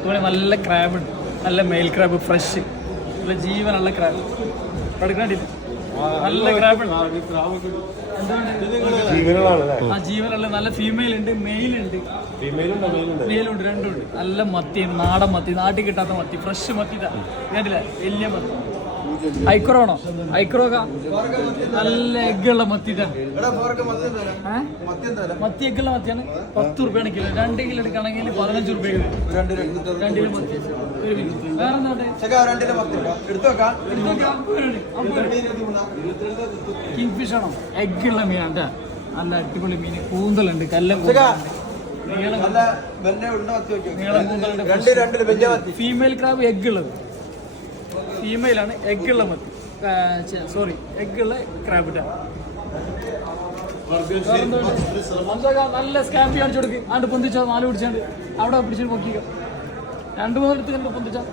അതുപോലെ നല്ല ക്രാബ് ഉണ്ട്, നല്ല മെയിൽ ക്രാബ് ഫ്രഷ്, നല്ല ജീവനുള്ള ക്രാബ് എടുക്കണ്ടില്ല. നല്ല ക്രാബ് ഉണ്ട്, ആ ജീവനുള്ള നല്ല ഫീമെയിൽ ഉണ്ട്, മെയിൽ ഉണ്ട്, മെയിലുണ്ട്, രണ്ടുണ്ട്. നല്ല മത്തി, നാടൻ മത്തി, നാട്ടിൽ കിട്ടാത്ത മത്തി, ഫ്രഷ് മത്തി കേട്ടില്ല, വലിയ മത്തി. ഐക്രോണോ? ഐക്രോക നല്ല എഗ്ഗുള്ള മത്തി മത്തി എഗ്ഗുള്ള മത്തിയാണ്. 10 രൂപയാണ് കിലോ. 2 കിലോ എടുക്കുകയാണെങ്കിൽ 15 രൂപ. 2 കിലോ മത്തി. കിങ് ഫിഷ് ആണോ? എഗ്ഗുള്ള മീനാണ്, നല്ല അടിപൊളി മീൻ. കൂന്തലുണ്ട്, ഫീമെയിൽ ക്രാബ് എഗ്ഗുള്ളത്, ഫീമെയിലാണ്, എഗ്ഗുള്ള മത്തി, സോറി എഗ്ഗുള്ള ക്രാബ്. നല്ല സ്കാമ്പി കാണിച്ചു കൊടുക്ക്. ആണ്ട് പൊന്തിച്ചാൽ 4 പിടിച്ചാണ്ട് അവിടെ പിടിച്ചിട്ട് പൊക്കിക്ക. 2-3 എടുത്ത് കണ്ട് പൊന്തിച്ചാൽ.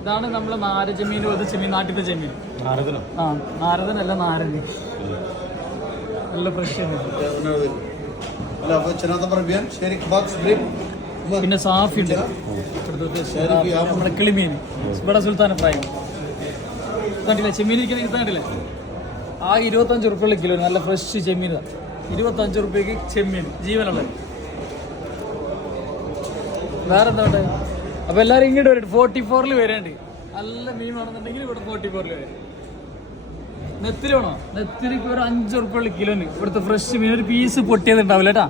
ഇതാണ് നമ്മളെ നാര ചെമ്മീൻ, ചെമ്മീൻ, നാട്ടിലത്തെ ചെമ്മീൻ. ആ നാരദനല്ല, നാരങ്ങ. നല്ല ഫ്രഷ് ആണ്. പിന്നെ സാഫി ഉണ്ട്, നമ്മുടെ കിളിമീൻ, ഇവിടെ സുൽത്താന ഫ്രൈ കണ്ടില്ലേ. ചെമ്മീൻ ഇരിക്കുന്ന കണ്ടില്ലേ. ആ 25 റുപ്യ കിലോ നല്ല ഫ്രഷ് ചെമ്മീൻ. 25 റുപ്യക്ക് ചെമ്മീൻ ജീവനുള്ള. വേറെ എന്താ വേണ്ടത്? അപ്പൊ എല്ലാരും ഇങ്ങോട്ട് വരും. 44-ൽ വരേണ്ടി. നല്ല മീൻ വേണമെന്നുണ്ടെങ്കിൽ ഇവിടെ 44-ൽ വരും. നെത്തിരി വേണോ? നെത്തിരിക്ക് ഒരു 5 റുപ്യ കിലോന് ഇവിടുത്തെ ഫ്രഷ് മീൻ. ഒരു പീസ് പൊട്ടിയത് ഉണ്ടാവില്ല കേട്ടാ.